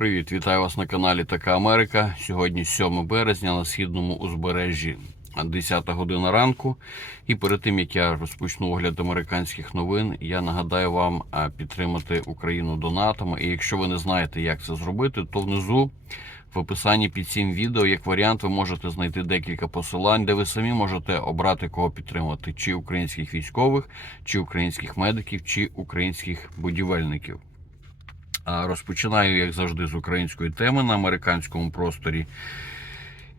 Привіт, вітаю вас на каналі Така Америка. Сьогодні 7 березня на східному узбережжі 10 година ранку. І перед тим як я розпочну огляд американських новин, я нагадаю вам підтримати Україну донатами. І якщо ви не знаєте, як це зробити, то внизу в описанні під цим відео, як варіант, ви можете знайти декілька посилань, де ви самі можете обрати кого підтримати: чи українських військових, чи українських медиків, чи українських будівельників. Розпочинаю, як завжди, з української теми на американському просторі.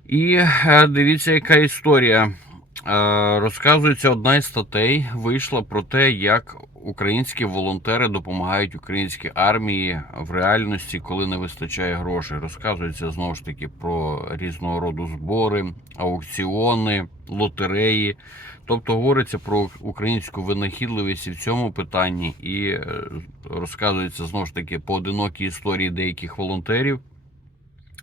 І е, дивіться, яка історія. Е, Розказується одна із статей, вийшла про те, як українські волонтери допомагають українській армії в реальності, коли не вистачає грошей. Розказується знову ж таки про різного роду збори, аукціони, лотереї. Тобто говориться про українську винахідливість і в цьому питанні, і е, розказується знову ж таки поодинокі історії деяких волонтерів,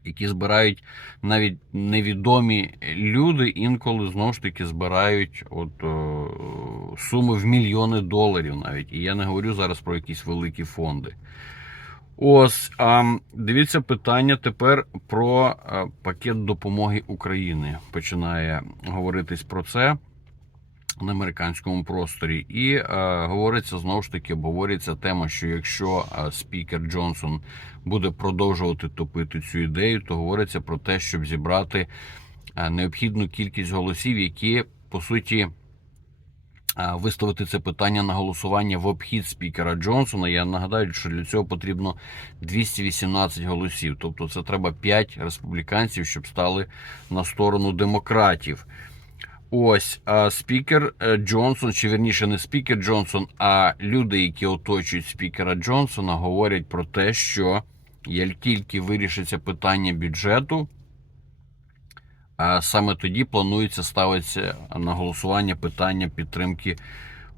які збирають навіть невідомі люди, інколи знову ж таки збирають от, о, суми в мільйони доларів навіть. І я не говорю зараз про якісь великі фонди. Ось а, дивіться питання тепер про пакет допомоги України. Починає говоритись про це на американському просторі, і е, говориться знову ж таки, обговорюється тема, що якщо е, спікер Джонсон буде продовжувати топити цю ідею, то говориться про те, щоб зібрати е, необхідну кількість голосів, які по суті. е, Виставити це питання на голосування в обхід спікера Джонсона. Я нагадаю, що для цього потрібно 218 голосів. Тобто, це треба 5 республіканців, щоб стали на сторону демократів. Ось а спікер е, Джонсон, чи верніше не спікер Джонсон, а люди, які оточують спікера Джонсона, говорять про те, що як тільки вирішиться питання бюджету, а саме тоді планується ставитися на голосування питання підтримки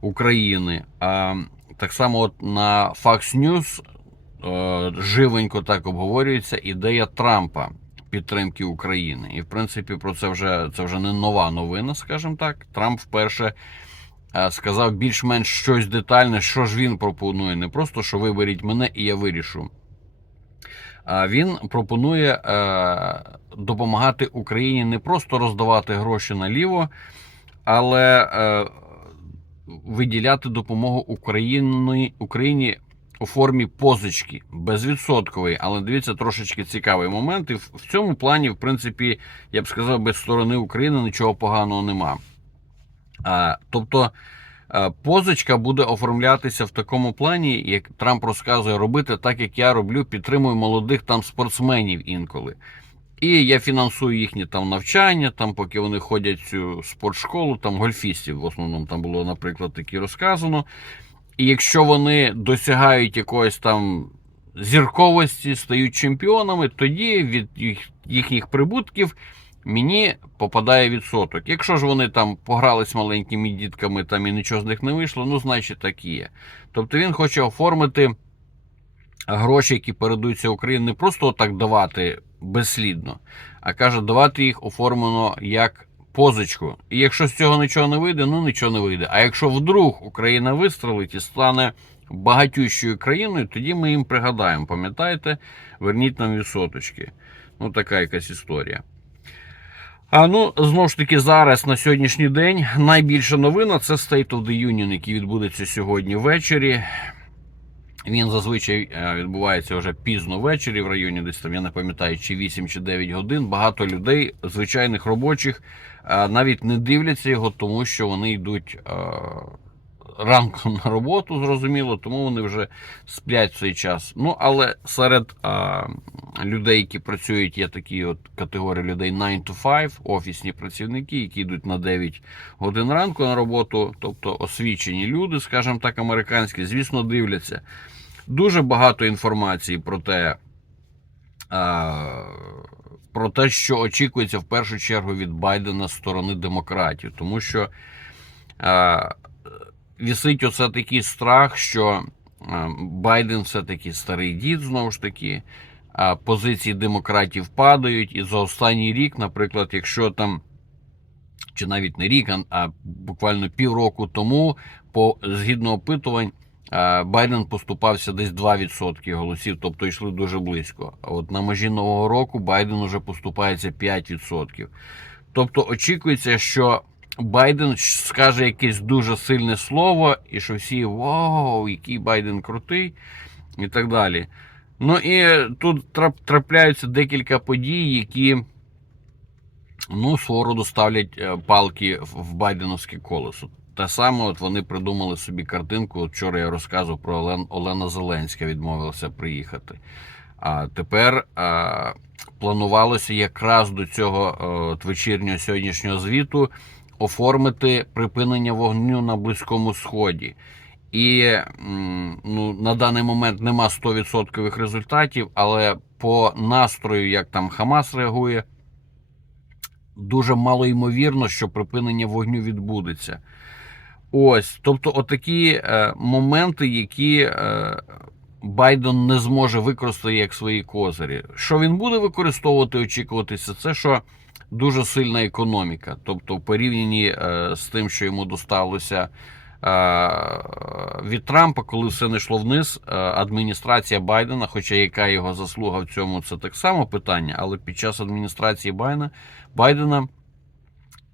України. А так само, от на Fox News е, живенько так обговорюється ідея Трампа підтримки України. І в принципі, про це вже це вже не нова новина, скажімо так. Трамп вперше е, сказав більш-менш щось детальне, що ж він пропонує. Не просто що виберіть мене і я вирішу. А він пропонує е, допомагати Україні не просто роздавати гроші наліво, але е, виділяти допомогу Україні, Україні у формі позички безвідсоткової. Але дивіться, трошечки цікавий момент. І в цьому плані, в принципі, я б сказав, без сторони України нічого поганого нема. А, тобто. Позичка буде оформлятися в такому плані, як Трамп розказує, робити так, як я роблю, підтримую молодих там спортсменів інколи. І я фінансую їхні там навчання, там, поки вони ходять цю спортшколу, там гольфістів в основному там було, наприклад, такі розказано. І якщо вони досягають якоїсь там зірковості, стають чемпіонами, тоді від їх, їхніх прибутків мені попадає відсоток. Якщо ж вони там пограли з маленькими дітками там і нічого з них не вийшло, ну значить так і є. Тобто він хоче оформити гроші, які передаються Україні, не просто так давати безслідно, а каже, давати їх оформлено як позичку. І якщо з цього нічого не вийде, ну нічого не вийде. А якщо вдруг Україна вистрелить і стане багатющою країною, тоді ми їм пригадаємо. Пам'ятаєте, верніть нам відсоточки. Ну, така якась історія. А ну, знову ж таки, зараз на сьогоднішній день найбільша новина це State of the Union, який відбудеться сьогодні ввечері. Він зазвичай е, відбувається вже пізно ввечері, в районі десь там, я не пам'ятаю, чи 8 чи 9 годин. Багато людей, звичайних робочих, навіть не дивляться його, тому що вони йдуть е, ранком на роботу, зрозуміло, тому вони вже сплять цей час. Ну, але серед людей, які працюють, є такі от категорії людей 9 to 5, офісні працівники, які йдуть на 9 годин ранку на роботу, тобто освічені люди, скажімо так, американські, звісно, дивляться. Дуже багато інформації про те, про те, що очікується в першу чергу від Байдена з сторони демократів, тому що. А, вісить оце такий страх, що е, Байден все-таки старий дід, знову ж таки, позиції демократів падають. І за останній рік, наприклад, якщо там, чи навіть не рік, а буквально півроку тому, по згідно опитувань, е, Байден поступався десь 2% голосів, тобто йшли дуже близько. А от на межі нового року Байден уже поступається 5%. Тобто очікується, що Байден скаже якесь дуже сильне слово, і що всі вау, який Байден крутий, і так далі. Ну і тут трапляються декілька подій, які ну, свого роду ставлять е, палки в байденовське колесо. Те саме, от вони придумали собі картинку. От вчора я розказував про Олен, Олена Зеленська відмовилася приїхати. А тепер а, планувалося якраз до цього от вечірнього сьогоднішнього звіту оформити припинення вогню на Близькому Сході. І ну, на даний момент нема 100% результатів, але по настрою, як там Хамас реагує, дуже мало ймовірно, що припинення вогню відбудеться. Ось, тобто, отакі е, моменти, які е, Байден не зможе використати як свої козирі. Що він буде використовувати, очікуватися, це що дуже сильна економіка. Тобто, в порівнянні е, з тим, що йому досталося е, від Трампа, коли все не йшло вниз, е, адміністрація Байдена, хоча яка його заслуга в цьому, це так само питання, але під час адміністрації Байдена, Байдена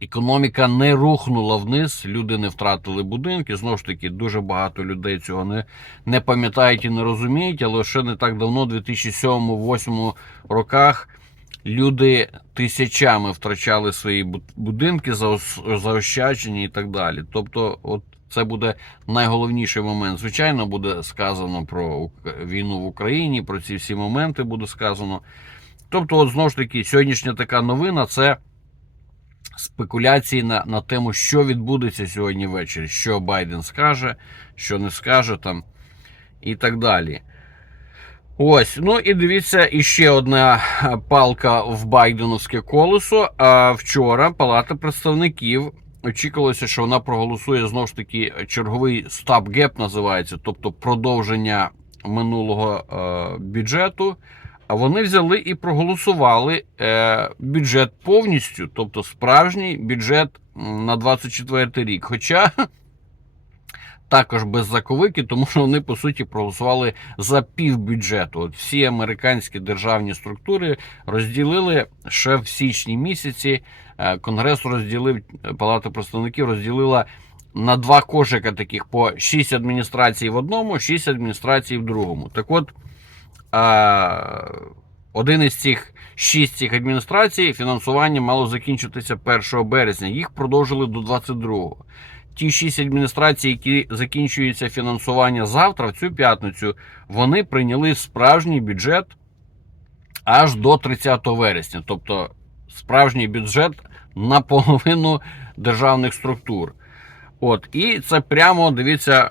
економіка не рухнула вниз, люди не втратили будинки. Знову ж таки, дуже багато людей цього не, не пам'ятають і не розуміють, але ще не так давно, у 2007-2008 роках, люди тисячами втрачали свої будинки, заощадження і так далі. Тобто, от це буде найголовніший момент. Звичайно, буде сказано про війну в Україні, про ці всі моменти буде сказано. Тобто, от знову ж таки, сьогоднішня така новина це спекуляції на, на тему, що відбудеться сьогодні ввечері, що Байден скаже, що не скаже там і так далі. Ось, ну і дивіться, іще одна е, палка в Байденовське колесо. А вчора Палата представників очікувалося, що вона проголосує знову ж таки черговий стап-геп називається, тобто продовження минулого е, бюджету. А вони взяли і проголосували е, бюджет повністю, тобто справжній бюджет на 24 рік. Хоча також без заковики, тому що вони по суті проголосували за пів бюджету. От всі американські державні структури розділили ще в січні місяці. е, Конгрес розділив Палата представників розділила на два кошика таких по 6 адміністрацій в одному, 6 адміністрацій в другому. Так от. Один із цих шість цих адміністрацій фінансування мало закінчитися 1 березня. Їх продовжили до 22-го. Ті шість адміністрацій, які закінчується фінансування завтра, в цю п'ятницю, вони прийняли справжній бюджет аж до 30 вересня. Тобто справжній бюджет наполовину державних структур. От, і це прямо дивіться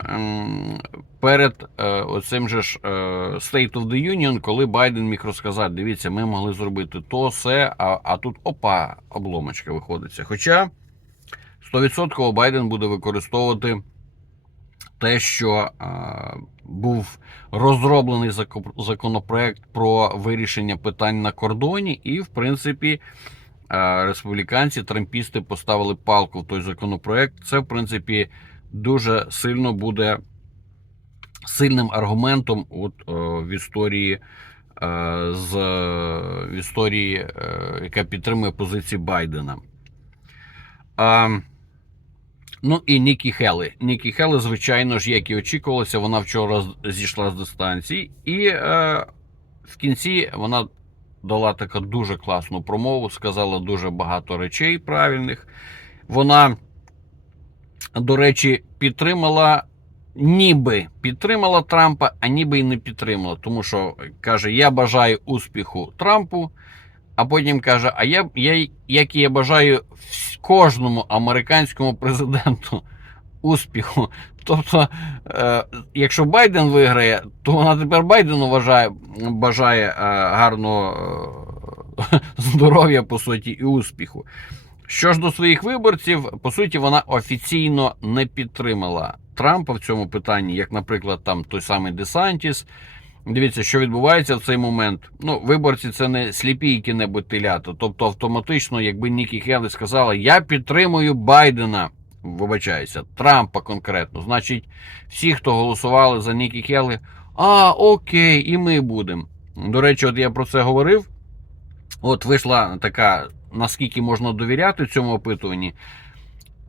перед е, оцим же ж е, State of the Union, коли Байден міг розказати: дивіться, ми могли зробити то, все, а, а тут опа, обломочка виходиться. Хоча 100% Байден буде використовувати те, що е, був розроблений законопроект про вирішення питань на кордоні, і, в принципі, е, республіканці, трампісти поставили палку в той законопроект. Це, в принципі, дуже сильно буде сильним аргументом от, е, в історії. е, З в історії, е, яка підтримує позиції Байдена. А, ну і Нікі Хелли. Нікі Хелли, звичайно ж, як і очікувалося, вона вчора зійшла з дистанції, і е, в кінці вона дала таку дуже класну промову, сказала дуже багато речей правильних. Вона, до речі, підтримала, ніби підтримала Трампа, а ніби й не підтримала. Тому що каже: Я бажаю успіху Трампу. А потім каже: А я, я як і я бажаю кожному американському президенту успіху. Тобто, е, якщо Байден виграє, то вона тепер Байдену вважає, бажає е, гарного е, здоров'я, по суті, і успіху. Що ж до своїх виборців, по суті, вона офіційно не підтримала Трампа в цьому питанні, як, наприклад, там той самий Десантіс. Дивіться, що відбувається в цей момент. Ну, виборці це не сліпі які-небудь телята. Тобто, автоматично, якби Нікі Хелі сказала, я підтримую Байдена, вибачаюся, Трампа конкретно. Значить, всі, хто голосували за Нікі Хелі, а, окей, і ми будемо. До речі, от я про це говорив. От вийшла така, наскільки можна довіряти цьому опитуванні.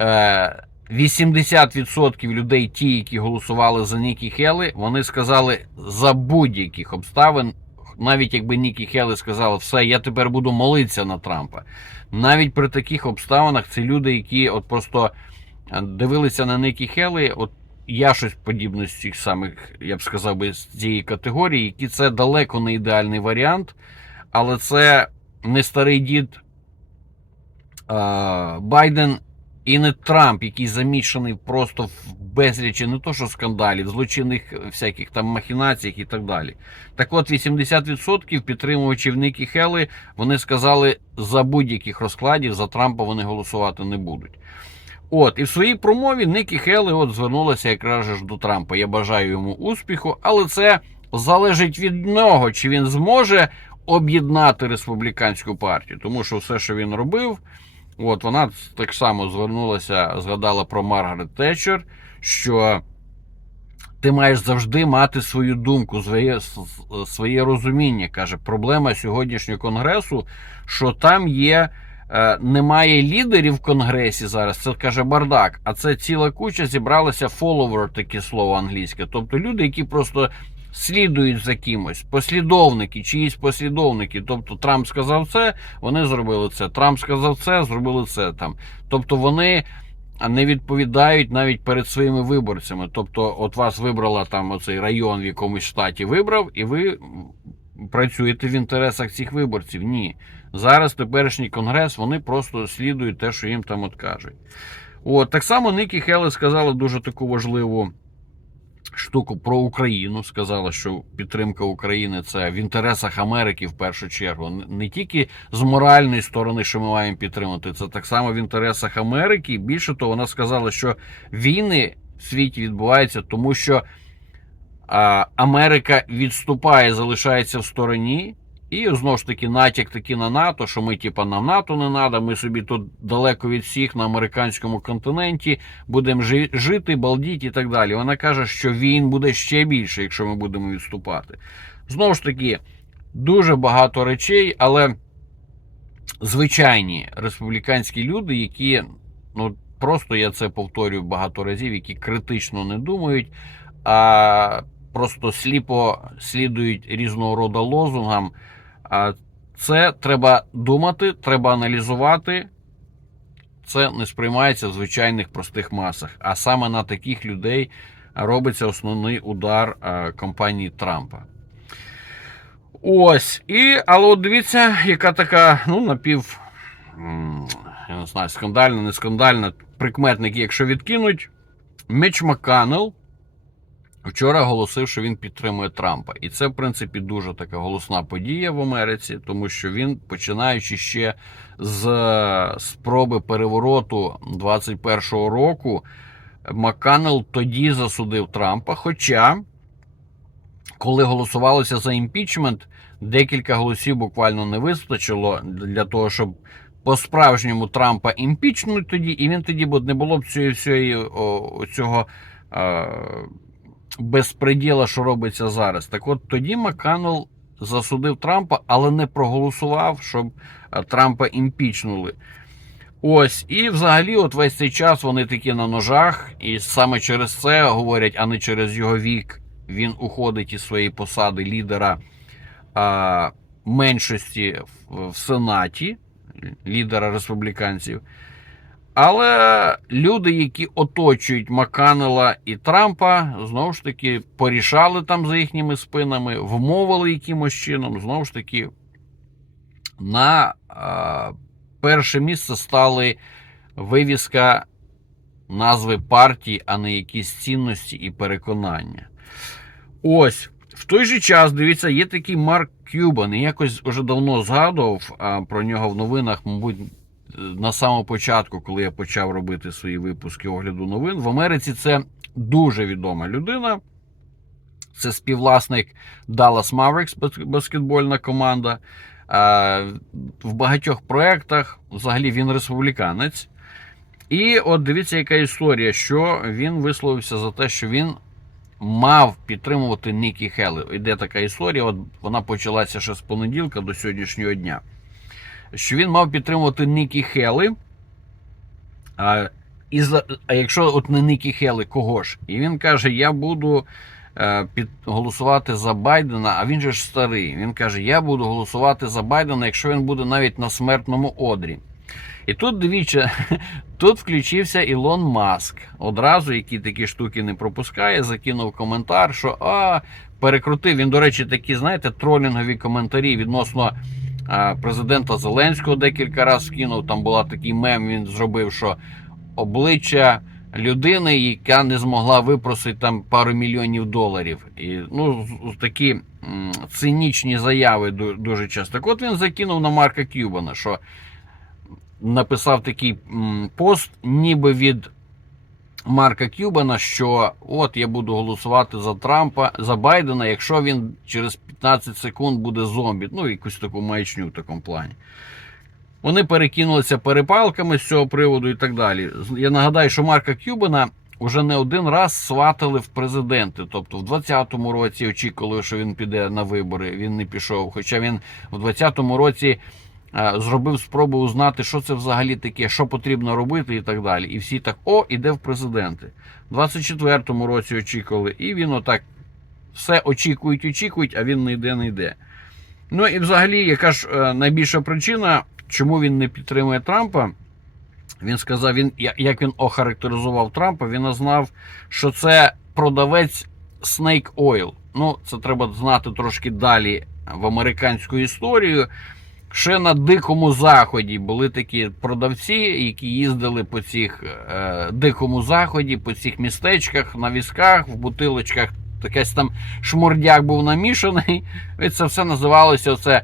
Е, 80% людей, ті, які голосували за Нікі Хелі, вони сказали за будь-яких обставин, навіть якби Нікі Хелі сказала, все, я тепер буду молитися на Трампа. Навіть при таких обставинах це люди, які от просто е, дивилися на Нікі Хелі, от я щось подібне з цих самих, я б сказав би, з цієї категорії, які це далеко не ідеальний варіант, але це не старий дід Байден і не Трамп, який замішаний просто в безлічі не то що скандалів, злочинних всяких там махінаціях і так далі. Так от 80% підтримувачів Нікі Хели, вони сказали, за будь-яких розкладів за Трампа вони голосувати не будуть. От, і в своїй промові Нікі Хели от звернулася якраз ж до Трампа. Я бажаю йому успіху, але це залежить від нього, чи він зможе об'єднати республіканську партію. Тому що все, що він робив, от вона так само звернулася, згадала про Маргарет Тетчер, що ти маєш завжди мати свою думку, своє, своє розуміння. Каже, проблема сьогоднішнього конгресу, що там є. е, Немає лідерів в конгресі зараз. Це каже бардак. А це ціла куча зібралася follower, таке слово англійське. Тобто люди, які просто слідують за кимось, послідовники, чиїсь послідовники. Тобто Трамп сказав це, вони зробили це. Трамп сказав це, зробили це там. Тобто вони не відповідають навіть перед своїми виборцями. Тобто, от вас вибрала там оцей район в якомусь штаті вибрав, і ви працюєте в інтересах цих виборців. Ні. Зараз теперішній конгрес вони просто слідують те, що їм там от кажуть. От так само Нікі Хелли сказала дуже таку важливу штуку про Україну. Сказала, що підтримка України це в інтересах Америки в першу чергу. Не тільки з моральної сторони, що ми маємо підтримати, це так само в інтересах Америки. Більше того, вона сказала, що війни в світі відбуваються, тому що Америка відступає, залишається в стороні. І знову ж таки натяк таки на НАТО, що ми, типа, нам НАТО не треба, ми собі тут далеко від всіх на американському континенті будемо жити, балдіти і так далі. Вона каже, що він буде ще більше, якщо ми будемо відступати. Знову ж таки, дуже багато речей, але звичайні республіканські люди, які, ну просто я це повторюю багато разів, які критично не думають, а просто сліпо слідують різного роду лозунгам. Це треба думати, треба аналізувати. Це не сприймається в звичайних простих масах. А саме на таких людей робиться основний удар компанії Трампа. Ось. І, але от дивіться, яка така, ну, напів, я не знаю, скандальна, не скандальна. Прикметники, якщо відкинуть, Міч Макканел Вчора оголосив, що він підтримує Трампа, і це, в принципі, дуже така голосна подія в Америці, тому що він, починаючи ще з спроби перевороту 21-го року, Макканел тоді засудив Трампа. Хоча, коли голосувалося за імпічмент, декілька голосів буквально не вистачило для того, щоб по-справжньому Трампа імпічнуть тоді, і він тоді бо не було б цієї всієї цього безпреділа, що робиться зараз. Так от тоді Макканел засудив Трампа, але не проголосував, щоб е, Трампа імпічнули. Ось, і взагалі, от весь цей час вони такі на ножах, і саме через це говорять, а не через його вік. Він уходить із своєї посади лідера а, меншості в, в Сенаті, лідера республіканців. Але люди, які оточують Маканела і Трампа, знову ж таки порішали там за їхніми спинами, вмовили якимось чином. Знову ж таки, на а, перше місце стали вивіска назви партії, а не якісь цінності і переконання. Ось. В той же час, дивіться, є такий Марк Кюбан. І якось вже давно згадував а, про нього в новинах, мабуть на самому початку, коли я почав робити свої випуски огляду новин, в Америці це дуже відома людина. Це співвласник Dallas Mavericks, баскетбольна команда. В багатьох проєктах, взагалі, він республіканець. І от дивіться, яка історія, що він висловився за те, що він мав підтримувати Нікі Хелли. Іде така історія, от вона почалася ще з понеділка до сьогоднішнього дня. Що він мав підтримувати Нікі Хелли. А, і за, а якщо от не Нікі Хелли, кого ж? І він каже: Я буду е, під, голосувати за Байдена, а він же ж старий. Він каже: Я буду голосувати за Байдена, якщо він буде навіть на смертному одрі. І тут дивіться, тут включився Ілон Маск. Одразу, який такі штуки не пропускає, закинув коментар, що а, перекрутив. Він, до речі, такі, знаєте, тролінгові коментарі відносно президента Зеленського декілька разів скинув. Там була такий мем, він зробив, що обличчя людини, яка не змогла випросити там пару мільйонів доларів. І ну, такі цинічні заяви дуже часто. Так от він закинув на Марка Кюбана, що написав такий пост, ніби від Марка Кюбана, що от я буду голосувати за Трампа, за Байдена, якщо він через 15 секунд буде зомбі. Ну, якусь таку маячню в такому плані. Вони перекинулися перепалками з цього приводу і так далі. Я нагадаю, що Марка Кюбана вже не один раз сватали в президенти. Тобто в 20-му році очікували, що він піде на вибори. Він не пішов. Хоча він в 20-му році зробив спробу узнати, що це взагалі таке, що потрібно робити і так далі. І всі так, о, іде в президенти. В 24-му році очікували, і він отак все очікують, очікують, а він не йде, не йде. Ну і взагалі, яка ж е, найбільша причина, чому він не підтримує Трампа? Він сказав, він, як він охарактеризував Трампа, він назвав, що це продавець Snake Oil. Ну, це треба знати трошки далі в американську історію. Ще на дикому заході були такі продавці, які їздили по цих е, дикому заході, по цих містечках, на візках, в бутилочках. Якийсь там шмурдяк був намішаний. І це все називалося оце,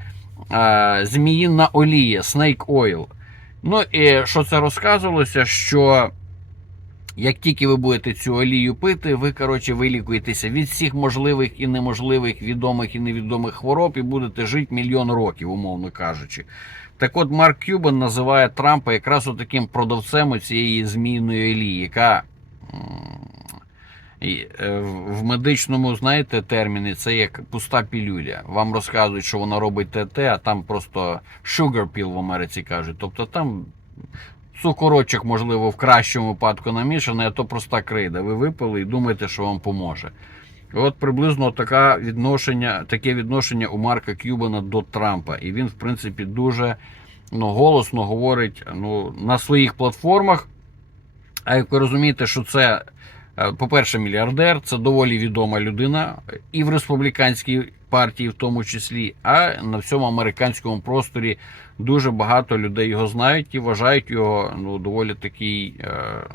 е, зміїна олія, Snake Oil. Ну і що це розказувалося, що як тільки ви будете цю олію пити, ви коротше вилікуєтеся від всіх можливих і неможливих відомих і невідомих хвороб і будете жити мільйон років, умовно кажучи. Так от Марк Кюбан називає Трампа якраз таким продавцем цієї змійної олії, яка е, в медичному, знаєте, терміни це як пуста пілюля. Вам розказують, що вона робить ТТ, а там просто sugar pill в Америці кажуть. Тобто там цукорочок, можливо, в кращому випадку намішаний, а то проста крейда. Ви випили і думаєте, що вам поможе. От приблизно така відношення, таке відношення у Марка Кюбана до Трампа. І він, в принципі, дуже ну, голосно говорить ну, на своїх платформах. А як ви розумієте, що це, по-перше, мільярдер, це доволі відома людина і в республіканській партії, в тому числі, а на всьому американському просторі дуже багато людей його знають і вважають його ну, доволі такий е,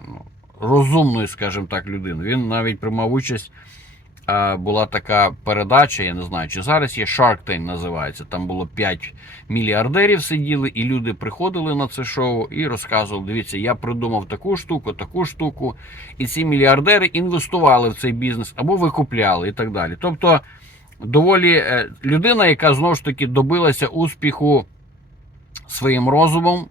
ну, розумною, скажімо так, людиною. Він навіть приймав участь. Е, Була така передача, я не знаю, чи зараз є Shark Tank називається. Там було 5 мільярдерів сиділи, і люди приходили на це шоу і розказували: дивіться, я придумав таку штуку, таку штуку. І ці мільярдери інвестували в цей бізнес або викупляли і так далі. Тобто, доволі е, людина, яка знову ж таки добилася успіху своїм розумом,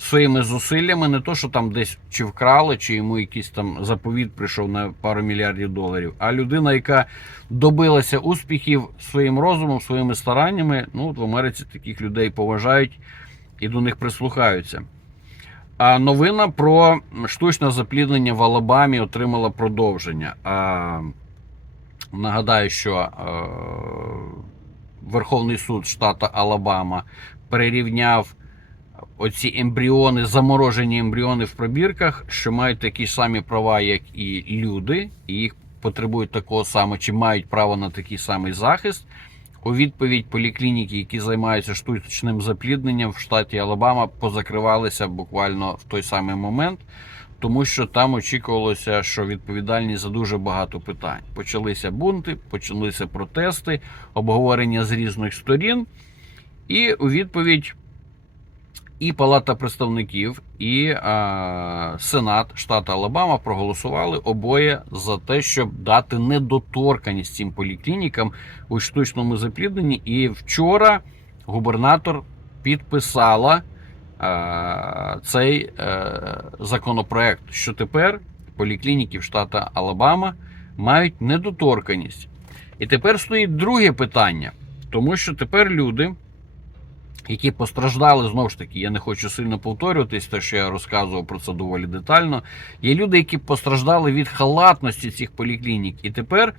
своїми зусиллями, не то, що там десь чи вкрали, чи йому якийсь там заповіт прийшов на пару мільярдів доларів, а людина, яка добилася успіхів своїм розумом, своїми стараннями. Ну, от в Америці таких людей поважають і до них прислухаються. А новина про штучне запліднення в Алабамі отримала продовження. А, нагадаю, що е, Верховний суд штата Алабама перерівняв оці ембріони, заморожені ембріони в пробірках, що мають такі самі права, як і люди, і їх потребують такого самого, чи мають право на такий самий захист. У відповідь поліклініки, які займаються штучним заплідненням в штаті Алабама, позакривалися буквально в той самий момент, тому що там очікувалося, що відповідальність за дуже багато питань. Почалися бунти, почалися протести, обговорення з різних сторін, і у відповідь і Палата представників, і а, Сенат штату Алабама проголосували обоє за те, щоб дати недоторканість цим поліклінікам у штучному заплідненні. І вчора губернатор підписала е, цей е, законопроект, що тепер поліклініки штата Алабама мають недоторканість. І тепер стоїть друге питання, тому що тепер люди, які постраждали, знову ж таки, я не хочу сильно повторюватись, те, що я розказував про це доволі детально. Є люди, які постраждали від халатності цих поліклінік. І тепер,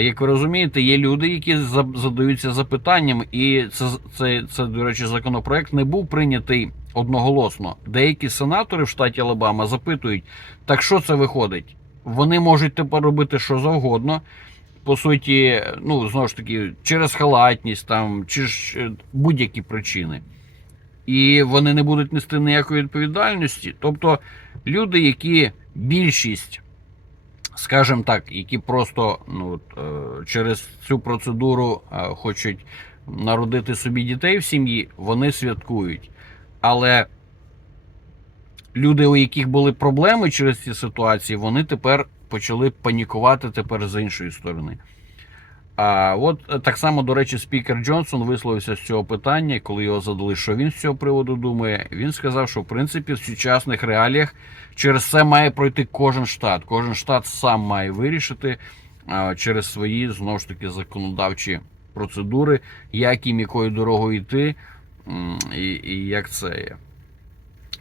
як ви розумієте, є люди, які задаються запитанням, і це, це, це, до речі, законопроект не був прийнятий одноголосно. Деякі сенатори в штаті Алабама запитують, так що це виходить? Вони можуть тепер робити що завгодно. По суті, ну знову ж таки, через халатність там, чи ж е, будь-які причини. І вони не будуть нести ніякої відповідальності. Тобто люди, які більшість, скажімо так, які просто ну, е, через цю процедуру е, хочуть народити собі дітей в сім'ї, вони святкують. Але люди, у яких були проблеми через ці ситуації, вони тепер почали панікувати тепер з іншої сторони. А от е, так само, до речі, спікер Джонсон висловився з цього питання, коли його задали, що він з цього приводу думає. Він сказав, що в принципі в сучасних реаліях через це має пройти кожен штат. Кожен штат сам має вирішити а, через свої знову ж таки законодавчі процедури, як їм якою дорогою йти, і, і як це є.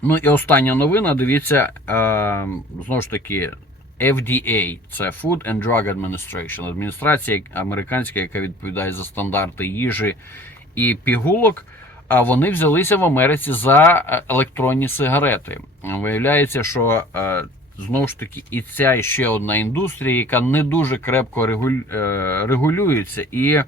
Ну і остання новина. Дивіться, е, знову ж таки, FDA, це Food and Drug Administration, адміністрація американська, яка відповідає за стандарти їжі і пігулок. А вони взялися в Америці за е, електронні сигарети. Виявляється, що е, знову ж таки і ця ще одна індустрія, яка не дуже крепко е, регулюється, і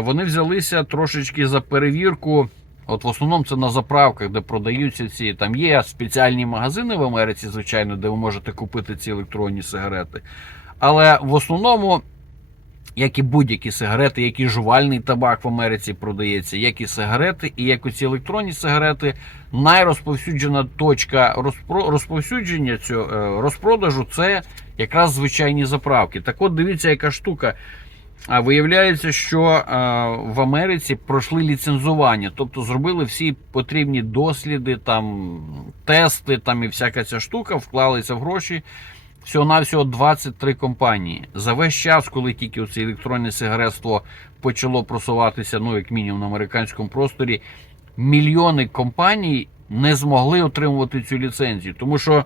вони взялися трошечки за перевірку. От в основному це на заправках, де продаються ці. Там є спеціальні магазини в Америці, звичайно, де ви можете купити ці електронні сигарети. Але в основному, як і будь-які сигарети, як і жувальний табак в Америці продається, як і сигарети, і як оці електронні сигарети, найрозповсюджена точка розповсюдження цього е, розпродажу це якраз звичайні заправки. Так от дивіться, яка штука. А виявляється, що е, в Америці пройшли ліцензування, тобто зробили всі потрібні досліди, там тести, там і всяка ця штука, вклалися в гроші. Всього навсього 23 компанії. За весь час, коли тільки це електронне сигаретство почало просуватися, ну як мінімум на американському просторі, мільйони компаній не змогли отримувати цю ліцензію, тому що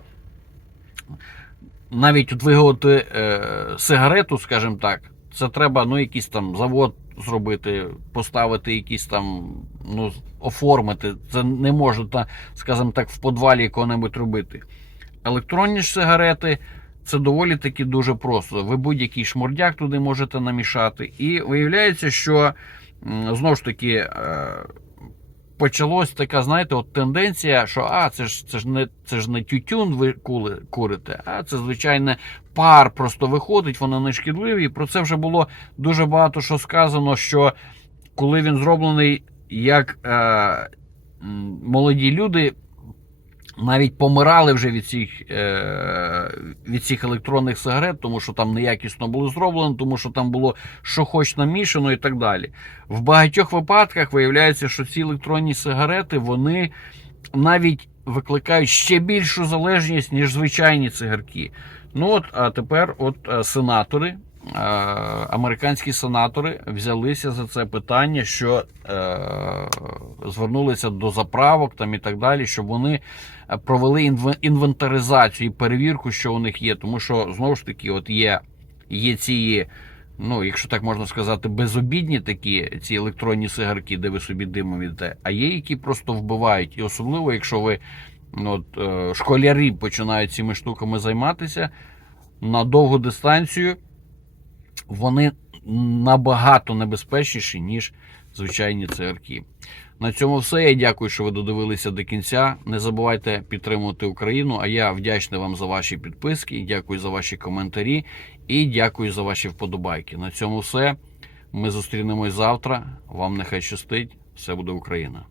навіть от виготовити е, сигарету, скажімо так, це треба ну, якийсь там завод зробити, поставити якісь там, ну, оформити. Це не можна, скажімо так, в подвалі якого-небудь робити. Електронні ж сигарети це доволі таки дуже просто. Ви будь-який шмурдяк туди можете намішати. І виявляється, що знову ж таки. Почалась така, знаєте, от тенденція, що а, це ж це ж не це ж не тютюн ви кули, курите, а це звичайне пар просто виходить, воно не шкідливі. І про це вже було дуже багато що сказано. Що коли він зроблений як е, молоді люди навіть помирали вже від цих, е, від цих електронних сигарет, тому що там неякісно було зроблено, тому що там було що хоч намішано і так далі. В багатьох випадках виявляється, що ці електронні сигарети вони навіть викликають ще більшу залежність, ніж звичайні цигарки. Ну от, а тепер, от е, сенатори, е, американські сенатори взялися за це питання, що е, звернулися до заправок там і так далі, щоб вони провели інвентаризацію і перевірку, що у них є. Тому що знову ж таки, от є, є ці. Ну, якщо так можна сказати, безобідні такі ці електронні сигарки, де ви собі димом йдете, а є, які просто вбивають. І особливо, якщо ви ну, от, е, школярі починають цими штуками займатися на довгу дистанцію, вони набагато небезпечніші, ніж звичайні цигарки. На цьому все. Я дякую, що ви додивилися до кінця. Не забувайте підтримувати Україну. А я вдячний вам за ваші підписки, дякую за ваші коментарі і дякую за ваші вподобайки. На цьому все. Ми зустрінемось завтра. Вам нехай щастить. Все буде Україна.